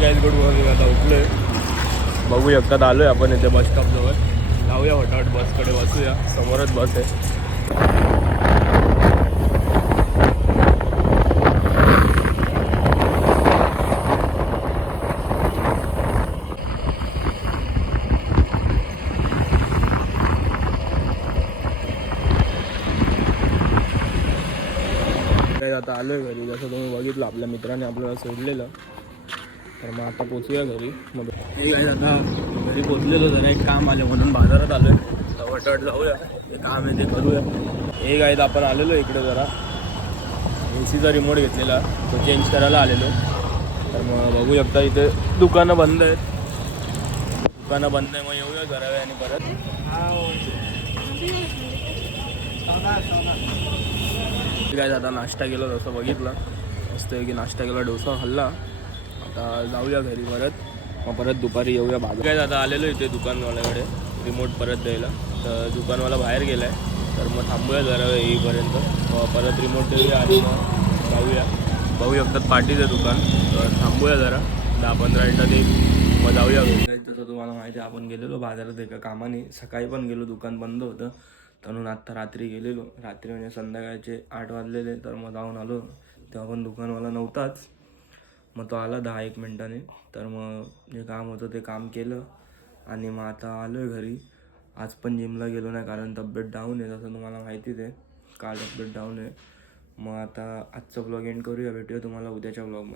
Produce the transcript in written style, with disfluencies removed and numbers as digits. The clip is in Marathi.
Guys good morning. आता उठलोय, बघू शकतात आलोय आपण इथे बस स्टॉप जवळ. जाऊया फटाफट बसकडे, बसूया. समोरच बस आहे. आता आलोय घरी. जसं तुम्ही बघितलं आपल्या मित्राने आपल्याला सोडलेलं, तर मग आता पोचूया घरी. मग हे काय आता घरी पोचलेलो, जरा एक काम आलं म्हणून बाजारात आलोय. फटाफट जाऊया, ते काम आहे ते करूया. हे काय आपण आलेलो इकडे, जरा एसीचा रिमोट घेतलेला तो चेंज करायला आलेलो. तर मग बघू शकता इथे दुकानं बंद आहेत. दुकानं बंद आहे, मग येऊया जरा वेळ आणि परत. काय आता नाश्ता केला, जसं बघितलं मस्त की नाश्ता केला, डोसा खाल्ला. आता जाऊया घरी परत, मग परत दुपारी येऊया बाजार. काय आता आलेलो इथे दुकानवाल्याकडे रिमोट परत द्यायला. तर दुकानवाला बाहेर गेला आहे, तर मग थांबूया जरा येईपर्यंत. परत रिमोट देऊया आणि मग जाऊया. बघू शकतात पार्टीचं दुकान, तर थांबूया जरा 10-15 मिनटात येईल, मग जाऊया घरी. तसं तुम्हाला माहिती आहे आपण गेलेलो बाजारात एका कामाने. सकाळी पण गेलो, दुकान बंद होतं. म्हणून आत्ता रात्री गेलेलो, रात्री म्हणजे संध्याकाळचे 8 वाजलेले. तर मग जाऊन आलो, तेव्हा पण दुकानवाला नव्हताच. मग तो आला 10-1 मिनटाने. तर मग जे काम होतं ते काम केलं आणि मग आता आलो आहे घरी. आज पण जिमला गेलो नाही, कारण तब्येत डाऊन आहे, जसं तुम्हाला माहितीच आहे. काल तब्येत डाऊन आहे. मग आता आजचा ब्लॉग एंड करूया, भेटूया तुम्हाला उद्याच्या ब्लॉगमध्ये.